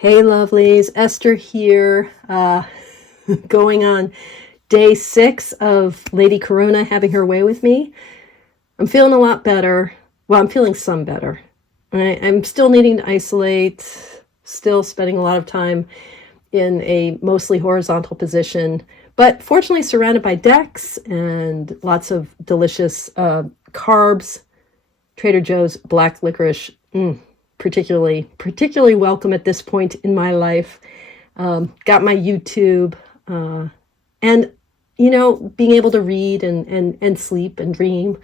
Hey lovelies, Esther here, going on day 6 of Lady Corona having her way with me. I'm feeling a lot better. Well, I'm feeling some better. I'm still needing to isolate, still spending a lot of time in a mostly horizontal position, but fortunately surrounded by decks and lots of delicious carbs. Trader Joe's black licorice, particularly welcome at this point in my life. Got my YouTube, and being able to read and sleep and dream.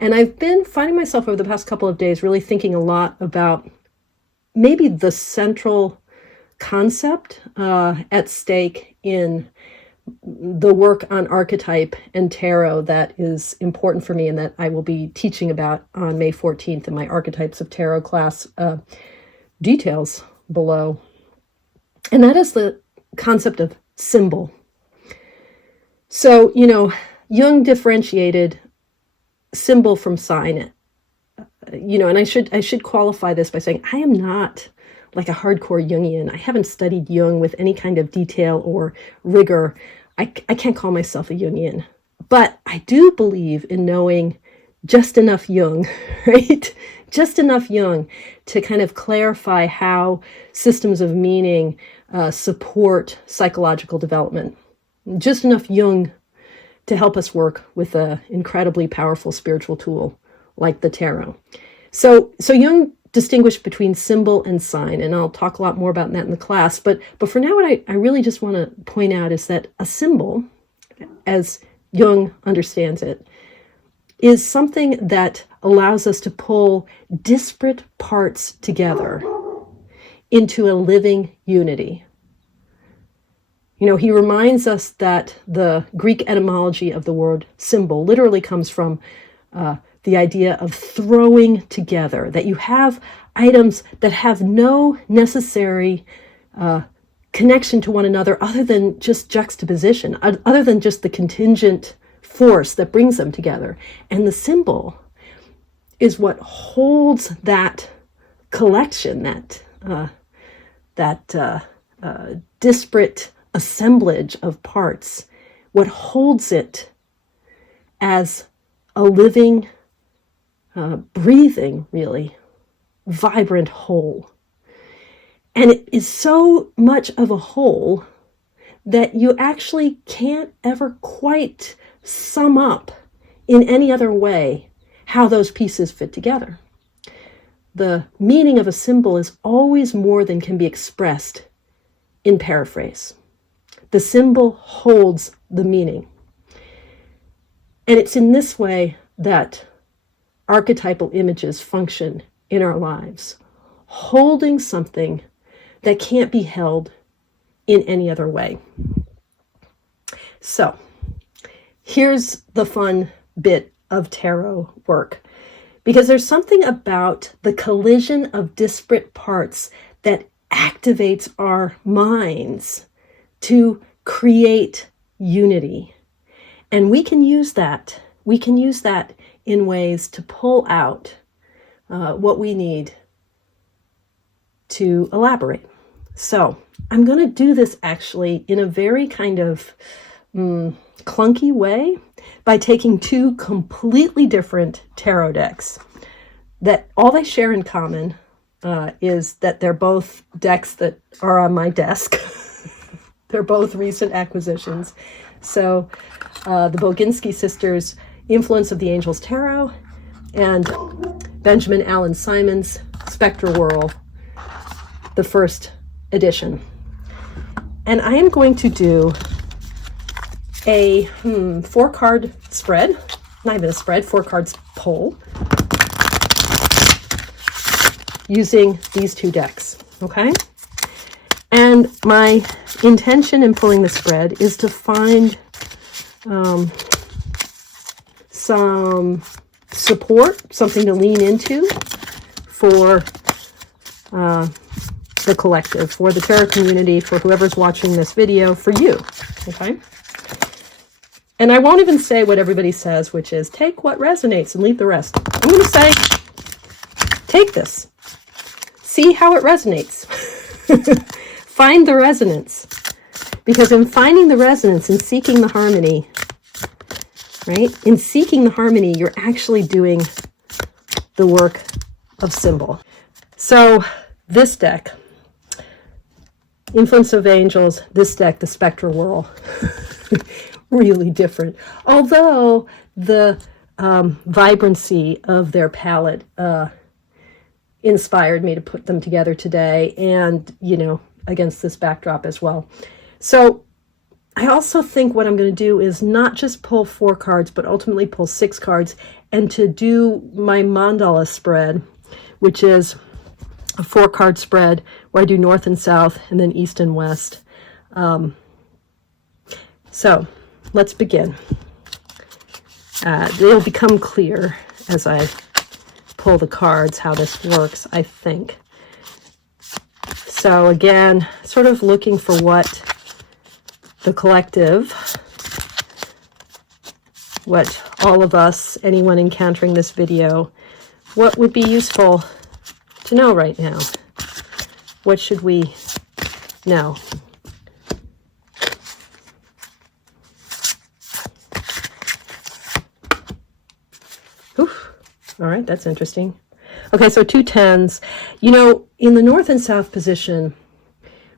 And I've been finding myself over the past couple of days really thinking a lot about maybe the central concept at stake in the work on archetype and tarot that is important for me and that I will be teaching about on May 14th in my Archetypes of Tarot class, details below. And that is the concept of symbol. So, Jung differentiated symbol from sign. And I should qualify this by saying I am not like a hardcore Jungian. I haven't studied Jung with any kind of detail or rigor. I can't call myself a Jungian, but I do believe in knowing just enough Jung, right? Just enough Jung to kind of clarify how systems of meaning support psychological development. Just enough Jung to help us work with an incredibly powerful spiritual tool like the tarot. So Jung distinguished between symbol and sign, and I'll talk a lot more about that in the class. But for now, what I really just want to point out is that a symbol, as Jung understands it, is something that allows us to pull disparate parts together into a living unity. He reminds us that the Greek etymology of the word symbol literally comes from the idea of throwing together, that you have items that have no necessary connection to one another other than just juxtaposition, other than just the contingent force that brings them together. And the symbol is what holds that collection, that disparate assemblage of parts, what holds it as a living, breathing, really vibrant whole. And it is so much of a whole that you actually can't ever quite sum up in any other way how those pieces fit together. The meaning of a symbol is always more than can be expressed in paraphrase. The symbol holds the meaning. And it's in this way that archetypal images function in our lives, holding something that can't be held in any other way. So here's the fun bit of tarot work, because there's something about the collision of disparate parts that activates our minds to create unity. And we can use that. We can use that in ways to pull out what we need to elaborate. So I'm going to do this actually in a very kind of clunky way by taking 2 completely different tarot decks that all they share in common is that they're both decks that are on my desk. They're both recent acquisitions. So the Boginski sisters' Influence of the Angels Tarot and Benjamin Allen Simon's Spectrowhirl, the first edition. And I am going to do a 4-card spread, not even a spread, 4 cards pull, using these 2 decks, okay? And my intention in pulling the spread is to find some support, something to lean into for the collective, for the tarot community, for whoever's watching this video, for you, okay? And I won't even say what everybody says, which is take what resonates and leave the rest. I'm going to say, take this. See how it resonates. Find the resonance. Because in finding the resonance and seeking the harmony, right? In seeking the harmony, you're actually doing the work of symbol. So this deck, Influence of Angels, this deck, the Spectrowhirl, really different. Although the vibrancy of their palette inspired me to put them together today, and, you know, against this backdrop as well. So I also think what I'm going to do is not just pull 4 cards, but ultimately pull 6 cards, and to do my mandala spread, which is a 4-card spread where I do north and south and then east and west. So let's begin. It'll become clear as I pull the cards how this works, I think. So again, sort of looking for what the collective, what all of us, anyone encountering this video, what would be useful to know right now? What should we know? Oof. All right, that's interesting. Okay, so 2 10s. You know, in the north and south position,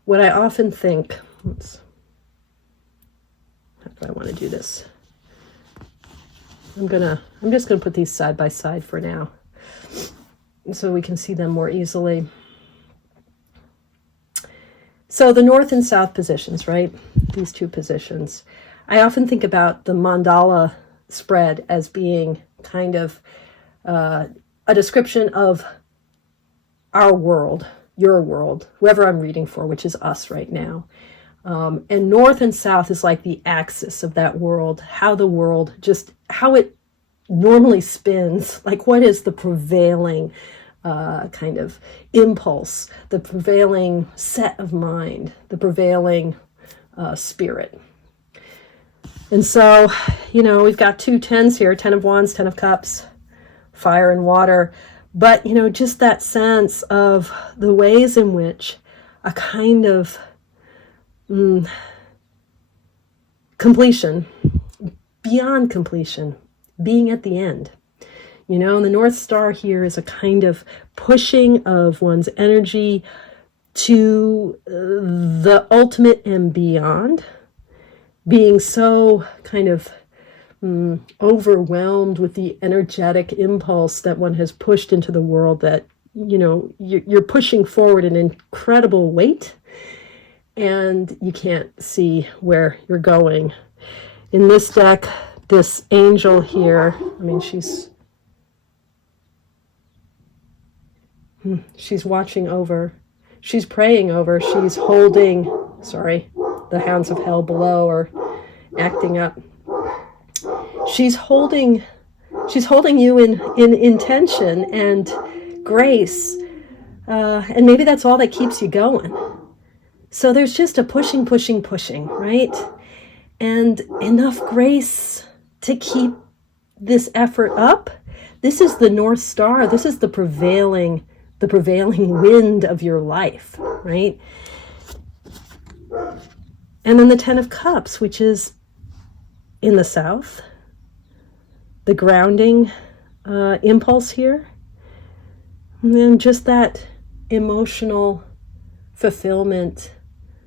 what I often think, how do I want to do this? I'm just gonna put these side by side for now, so we can see them more easily. So the north and south positions, right? These 2 positions. I often think about the mandala spread as being kind of a description of our world, your world, whoever I'm reading for, which is us right now. And north and south is like the axis of that world, how the world, just how it normally spins, like what is the prevailing kind of impulse, the prevailing set of mind, the prevailing spirit. And so, you know, we've got 2 10s here, 10 of Wands, 10 of Cups, fire and water. But, you know, just that sense of the ways in which a kind of completion, beyond completion, being at the end. You know, and the North Star here is a kind of pushing of one's energy to the ultimate and beyond, being so kind of overwhelmed with the energetic impulse that one has pushed into the world that, you know, you're pushing forward an incredible weight and you can't see where you're going. In this deck, this angel here, I mean, she's watching over, she's praying over, she's holding, sorry, the hounds of hell below are acting up. She's holding you in intention and grace, and maybe that's all that keeps you going. So there's just a pushing, right? And enough grace to keep this effort up. This is the North Star. This is the prevailing wind of your life, right? And then the 10 of Cups, which is in the south, the grounding impulse here. And then just that emotional fulfillment,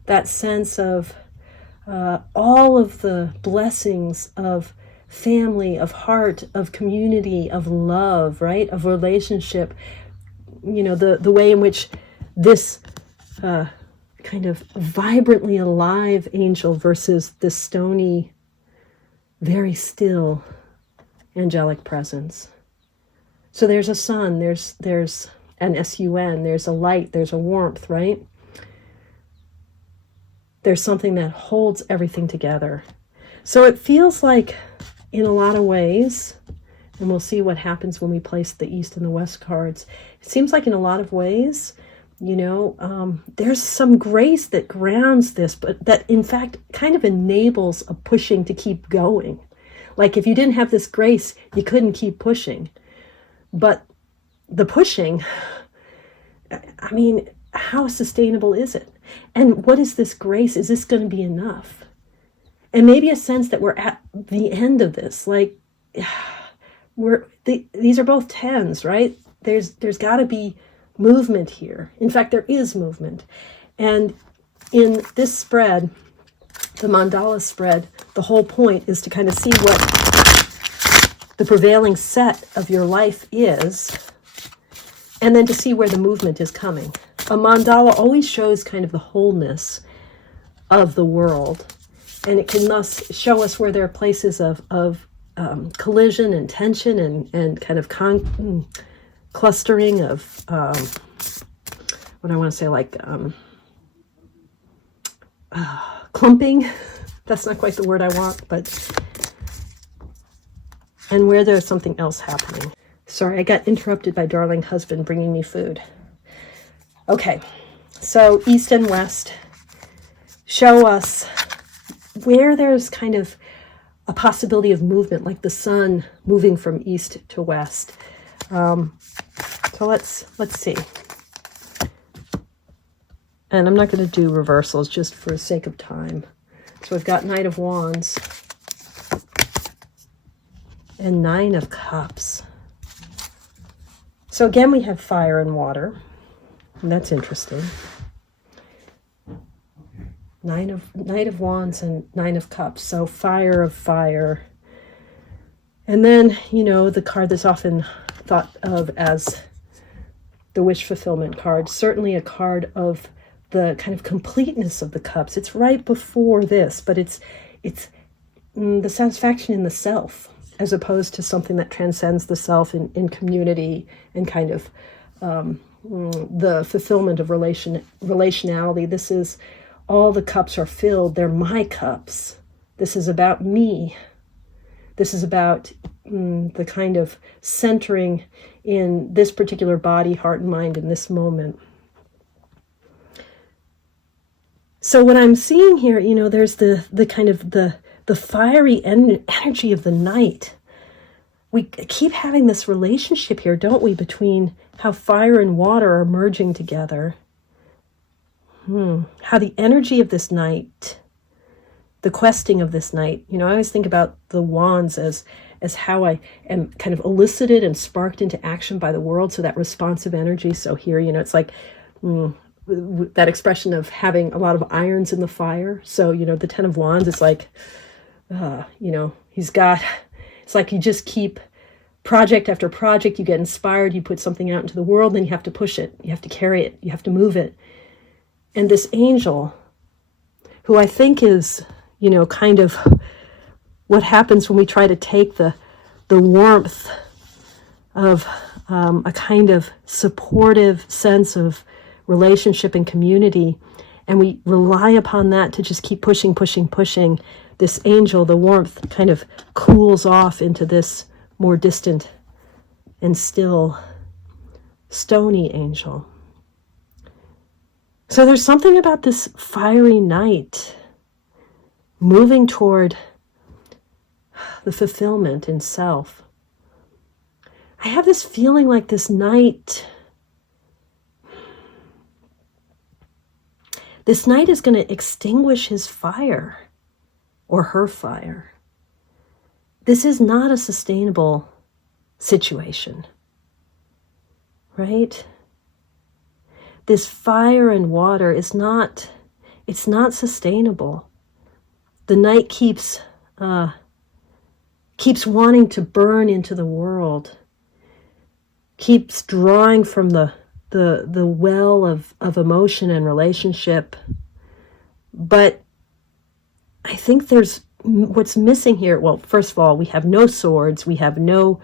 that sense of all of the blessings of family, of heart, of community, of love, right? Of relationship. You know, the way in which this kind of vibrantly alive angel versus the stony, very still angelic presence. So there's a sun, there's an sun, there's a light, there's a warmth, right? There's something that holds everything together. So it feels like, in a lot of ways, and we'll see what happens when we place the East and the West cards, it seems like in a lot of ways, you know, there's some grace that grounds this, but that in fact kind of enables a pushing to keep going. Like if you didn't have this grace, you couldn't keep pushing. But the pushing, I mean, how sustainable is it? And what is this grace? Is this going to be enough? And maybe a sense that we're at the end of this, like these are both tens, right? There's got to be movement here. In fact, there is movement. And in this spread, the mandala spread, the whole point is to kind of see what the prevailing set of your life is, and then to see where the movement is coming. A mandala always shows kind of the wholeness of the world, and it can thus show us where there are places of collision and tension and kind of clustering of what I want to say, like clumping. That's not quite the word I want, but and where there's something else happening. Sorry, I got interrupted by darling husband bringing me food. Okay, so east and west show us where there's kind of a possibility of movement, like the sun moving from east to west. So let's see. And I'm not going to do reversals just for the sake of time. So we've got Knight of Wands and Nine of Cups. So again, we have fire and water, and that's interesting. Knight of Wands and Nine of Cups. So fire of fire. And then, the card that's often thought of as the wish fulfillment card, certainly a card of the kind of completeness of the cups. It's right before this, but it's the satisfaction in the self, as opposed to something that transcends the self in community and kind of the fulfillment of relationality. This is, all the cups are filled. They're my cups. This is about me. This is about the kind of centering in this particular body, heart, and mind in this moment. So what I'm seeing here, there's the kind of the fiery energy of the night. We keep having this relationship here, don't we, between how fire and water are merging together. How the energy of this night, the questing of this night, I always think about the wands as how I am kind of elicited and sparked into action by the world. So that responsive energy. So here, it's like that expression of having a lot of irons in the fire. So, the Ten of Wands is like, it's like you just keep project after project, you get inspired, you put something out into the world, then you have to push it, you have to carry it, you have to move it. And this angel, who I think is, kind of what happens when we try to take the warmth of a kind of supportive sense of relationship and community, and we rely upon that to just keep pushing. This angel, the warmth, kind of cools off into this more distant and still stony angel. So there's something about this fiery night moving toward the fulfillment in self. I have this feeling like this night is going to extinguish his fire or her fire. This is not a sustainable situation, right? This fire and water it's not sustainable. The night keeps wanting to burn into the world, keeps drawing from the well of emotion and relationship. But I think there's what's missing here. Well, first of all, we have no swords, we have no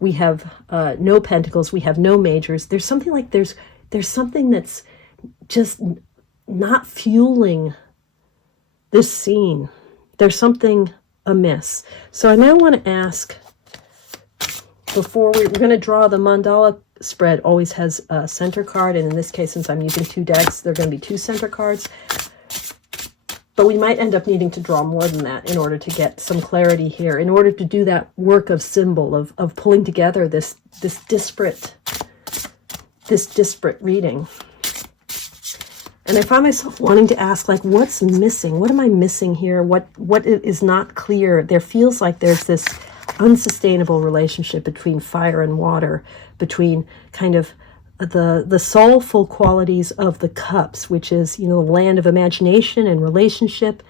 pentacles, we have no majors. There's something like there's something that's just not fueling this scene. There's something amiss. So I now want to ask, before we're going to draw, the mandala spread always has a center card, and in this case, since I'm using two decks, there are going to be two center cards. But we might end up needing to draw more than that in order to get some clarity here, in order to do that work of symbol, of pulling together this disparate reading. And I found myself wanting to ask, like, what's missing? What am I missing here? What is not clear? There feels like there's this unsustainable relationship between fire and water, between kind of the soulful qualities of the cups, which is, the land of imagination and relationship,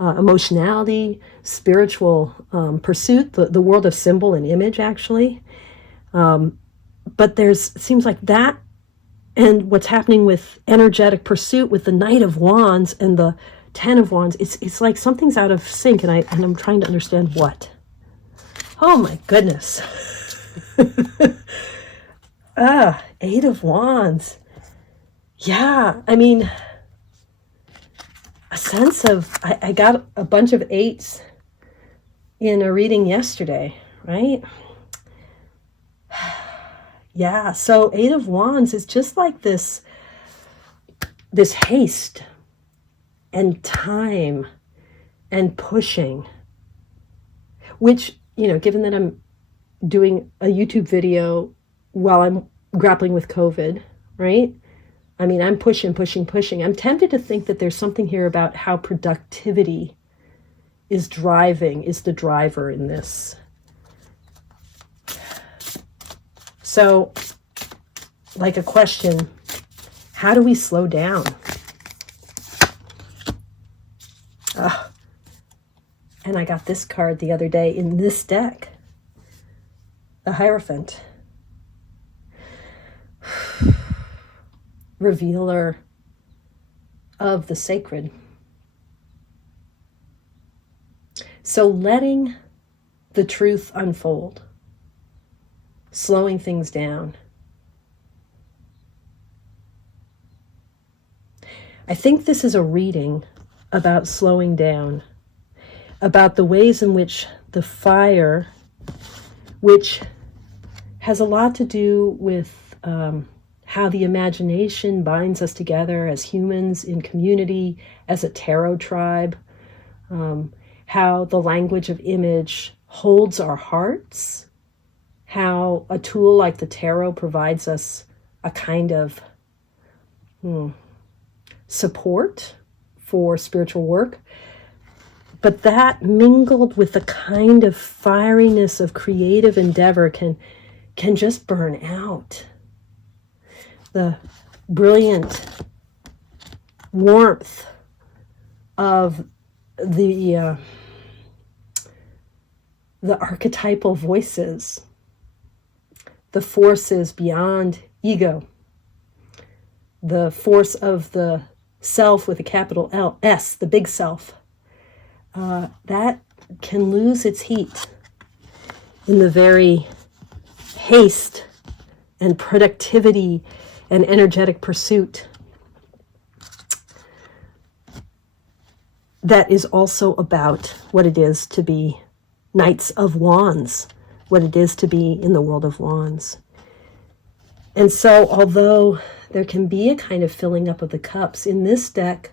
emotionality, spiritual pursuit, the world of symbol and image, actually. But it seems like that, and what's happening with energetic pursuit with the Knight of Wands and the Ten of Wands, it's like something's out of sync, and I'm trying to understand what. Oh my goodness. Eight of Wands. Yeah, I mean, a sense of, I got a bunch of eights in a reading yesterday, right? Yeah, so Eight of Wands is just like this haste and time and pushing, which, given that I'm doing a YouTube video while I'm grappling with COVID, right? I mean, I'm pushing. I'm tempted to think that there's something here about how productivity is the driver in this. So, like a question, how do we slow down? And I got this card the other day in this deck, the Hierophant. Revealer of the sacred. So letting the truth unfold, slowing things down. I think this is a reading about slowing down, about the ways in which the fire, which has a lot to do with how the imagination binds us together as humans in community, as a tarot tribe, how the language of image holds our hearts, how a tool like the tarot provides us a kind of support for spiritual work. But that mingled with the kind of fieriness of creative endeavor can just burn out. The brilliant warmth of the archetypal voices, the forces beyond ego, the force of the self with a capital L, S, the big self, that can lose its heat in the very haste and productivity and energetic pursuit that is also about what it is to be Knights of Wands, what it is to be in the world of wands. And so, although there can be a kind of filling up of the cups, in this deck,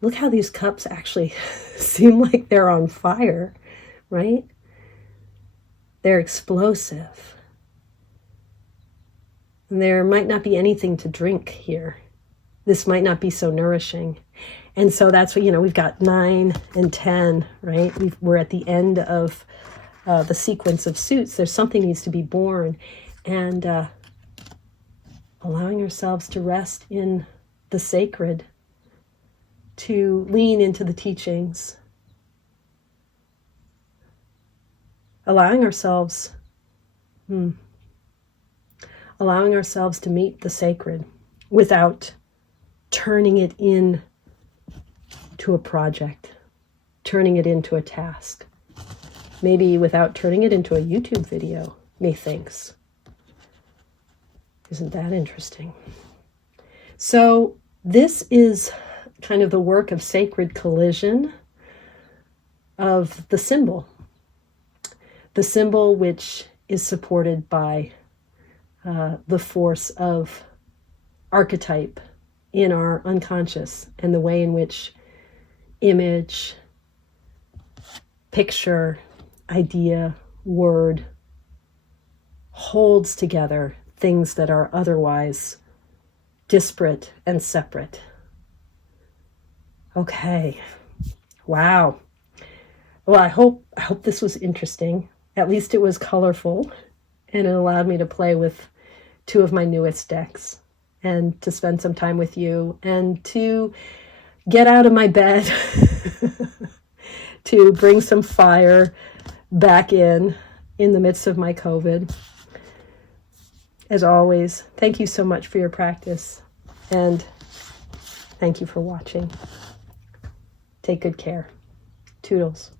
look how these cups actually seem like they're on fire, right? They're explosive. And there might not be anything to drink here. This might not be so nourishing. And so that's what, we've got 9 and 10, right? We're at the end of the sequence of suits. There's something needs to be born. And allowing ourselves to rest in the sacred, to lean into the teachings, allowing ourselves to meet the sacred without turning it in to a project, turning it into a task, maybe without turning it into a YouTube video, methinks. Isn't that interesting? So this is kind of the work of sacred collision of the symbol which is supported by the force of archetype in our unconscious, and the way in which image, picture, idea, word holds together things that are otherwise disparate and separate. Okay. Wow. Well, I hope this was interesting. At least it was colorful, and it allowed me to play with two of my newest decks and to spend some time with you and to get out of my bed, to bring some fire back in the midst of my COVID. As always, thank you so much for your practice, and thank you for watching. Take good care. Toodles.